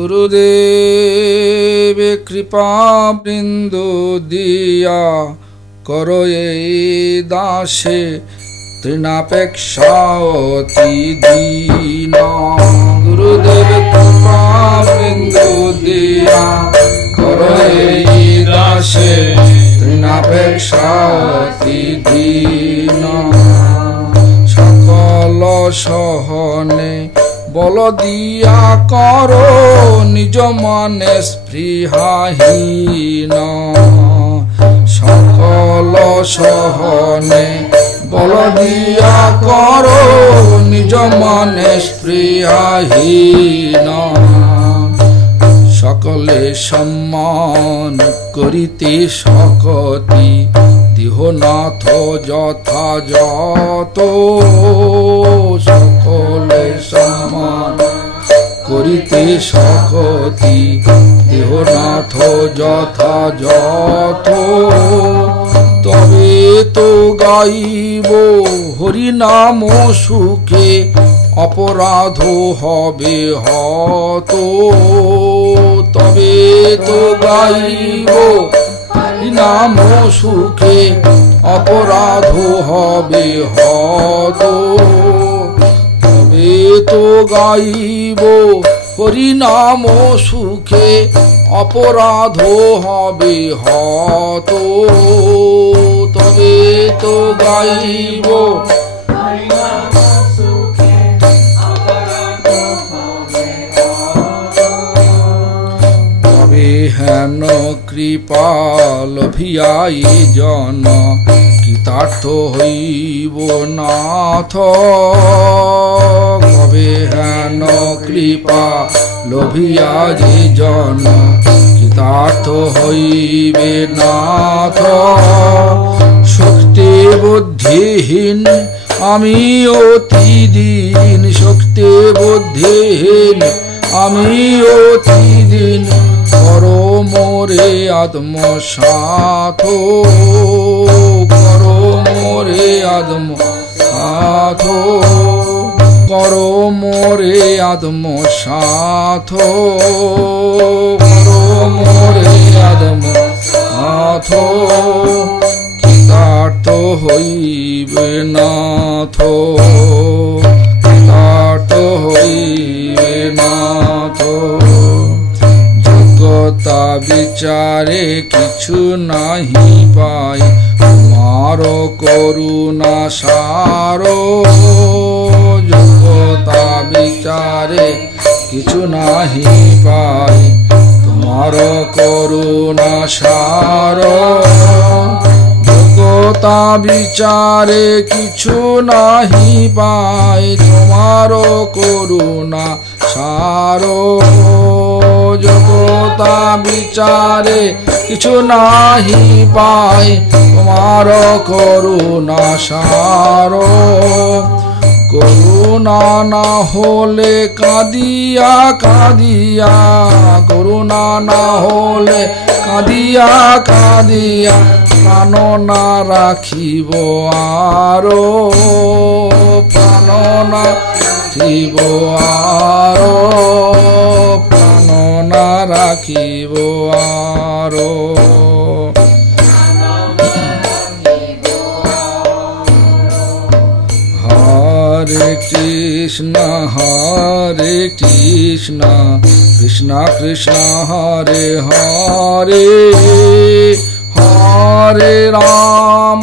গুরুদেব কৃপা বৃন্দু দিয়া করো এই দাসে তৃণাপেক্ষা অতি দীন। গুরুদেব কৃপা বৃন্দু দিয়া করো এই দাসে তৃণাপেক্ষা অতি দীন। সকল সহনে বল দিয়া করো নিজ মনে স্পৃহাহীন। সকল সহনে বল দিয়া করো নিজ মনে স্পৃহাহীন। সকলে সম্মান করিতে শকতি দেহনাথ যথাযথ। সকলে সম্মান করিতে শকতি দেহনাথ যথাযথ। তবে তো গাইব হরিনাম সুখে অপরাধ হবে হত। তবে তো গাইব হরিনাম সুখে অপরাধ হবে হত। তবে তো গাইব হরিনাম সুখে অপরাধ হবে হত। তবে তো গাইব হেন কৃপা লভিয়াই জন কৃতার্থ হইব নাথ। কবে হেন কৃপা লভিয়া যে জন কৃতার্থ হইবে নাথ। শক্তি বুদ্ধিহীন আমি অতি দিন। শক্তি বুদ্ধিহীন আমি অতি দিন। করো মোরে আত্মসাৎ। করো মোরে আত্মসাৎ। করো মোরে আত্মসাৎ। করো মোরে আত্মসাৎ। কৃতার্থ হইবে নাথ। কৃতার্থ হইবে নাথ। যোগ্যতা বিচারে কিছু নাহি পাই তোমার করুণা সার। যোগ্যতা বিচারে কিছু নাহি পাই তোমার করুণা সার। যোগ্যতা বিচারে কিছু নাহি পাই তোমার করুণা সার। যোগ্যতা বিচারে কিছু নাহি পাই তোমার করুণা সার। করুণা না হলে কাঁদিয়া কাঁদিয়া। করুণা না হলে কাঁদিয়া কাঁদিয়া প্রাণ না রাখিব আরো। প্রাণ না রাখিব আরো। প্রাণ না রাখিব আরো। হরে কৃষ্ণ হরে কৃষ্ণ কৃষ্ণ কৃষ্ণ হরে হরে। হরে রাম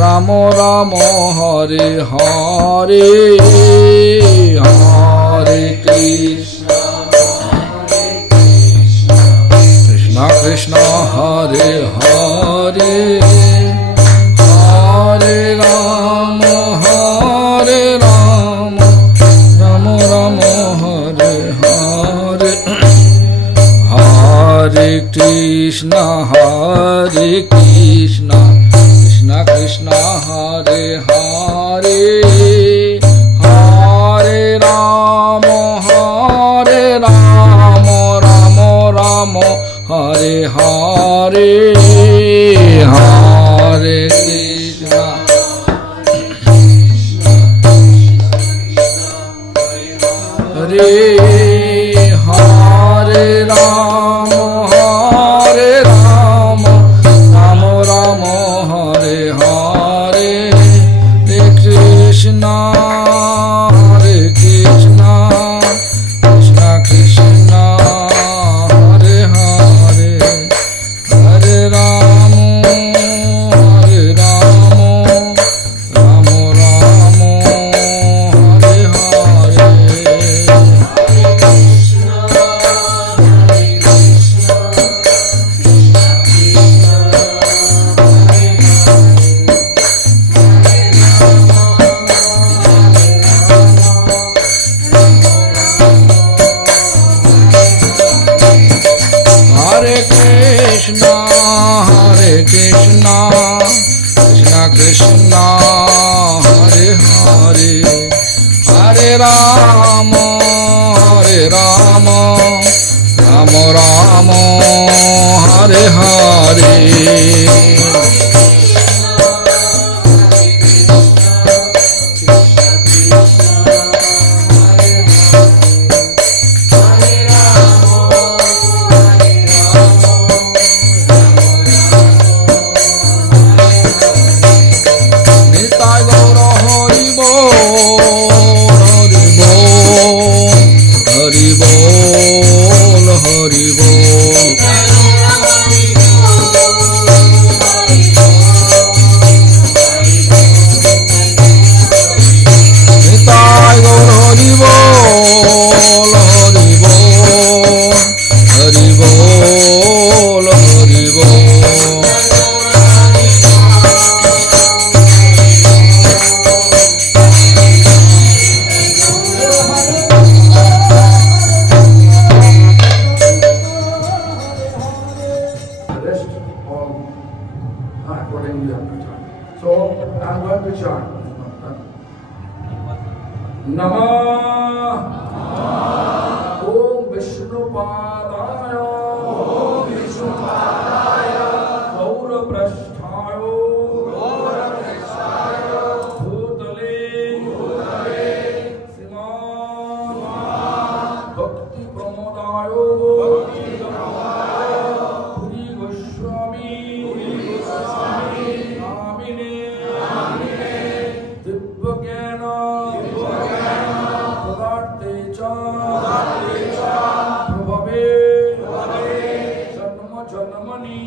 রাম রাম হরে হরে। হরে কৃষ্ণ কৃষ্ণ কৃষ্ণ হরে হরে। হরে রাম রাম রাম হরে হরে। হরে কৃষ্ণ কৃষ্ণ কৃষ্ণ হরে হরে। হরে রাম রাম রাম হরে হরে। হরে Krishna Hare Hare Rama Hare Rama Rama Rama Hare Hare Hare Krishna Hare Krishna Krishna Krishna Hare Hare Hare Rama Hare Rama Rama Rama Hare Hare Hare Krishna, Hare Krishna, Krishna Krishna, Hare Hare, Hare Rama, Hare Rama, Rama Rama, Hare Hare. Nitai Gaura Hari Bol, Hari Bol, Hari Bol, Hari Bol. Nitai Gaura Hari Bol, Hari Bol, Hari Bol, Hari Bol. Rest all accordingly have to chant. So I'm going to chant. Namah Om Vishnupadaya Gaura Prasthaya Bhutale Siman Bhakti Pramodaya Puri Goswami Namine Dibbagena Pradartecha Prabhave Janma Janmani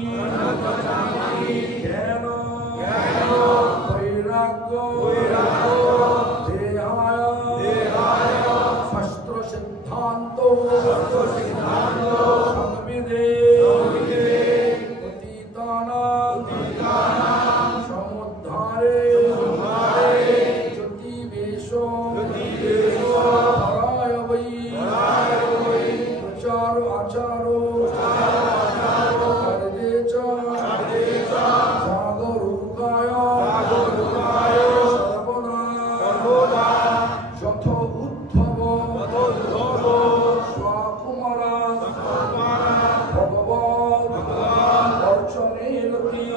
Jnana Vairagya Dehaya Shastra Siddhanto Samvide Patitana Samuddhare Jyoti Vesho Haraya Vai Pracharo Acharo Haridecha Jagarukaya Sarvana Jatho Uddhava Swakumara Bhagavan Archanelati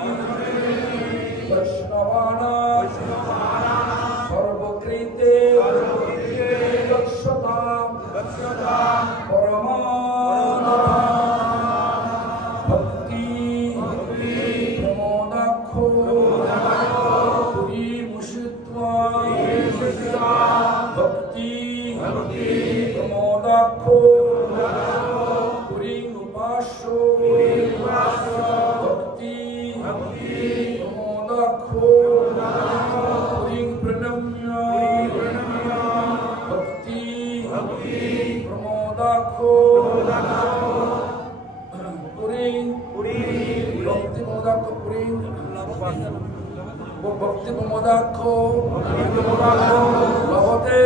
Vaishnavana Sarvakrite Lakshata Paramana Bhakti Pramodakho Puri Mushitva Bhakti Pramodakho Puri Upasho Bhakti Pramodakho Puri Pranamya Bhakti Pramodakho Puri Bhakti Pramodakho Puri Bhakti Pramodakho Lavate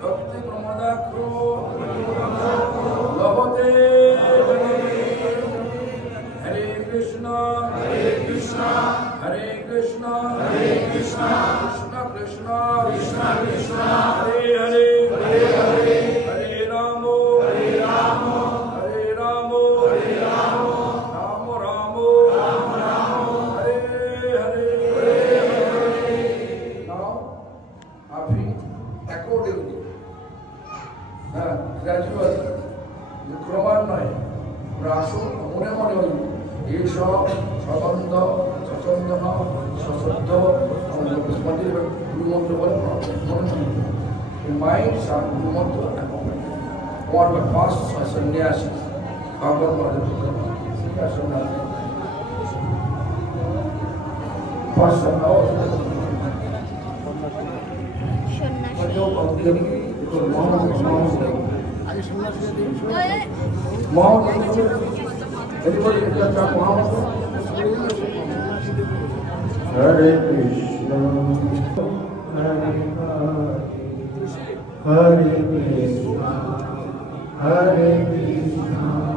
Bhakti Pramodakho Lavate Hare Krishna Hare Krishna Hare Krishna Hare Krishna Krishna Krishna Krishna Krishna Hare Hare Hare Hare Hare Rama Hare Rama Hare Rama Hare Rama Rama Rama Rama Rama Hare Hare Hare Hare. Now, अभी তৈরি। হ্যাঁ, gradual ক্রমান্বয়ে আমরা আসুন মনে মনে হই এইসব সবন্ধ সচন্দন সশ্রদ্ধ মন্দির গুরুমন্ত্র বলে মনে মাইন্ড আর গুরুমন্ত্র এবং one of the first sannyasis, Bhagavad Gita. First Hare Krishna, Hare Krishna, Hare Krishna.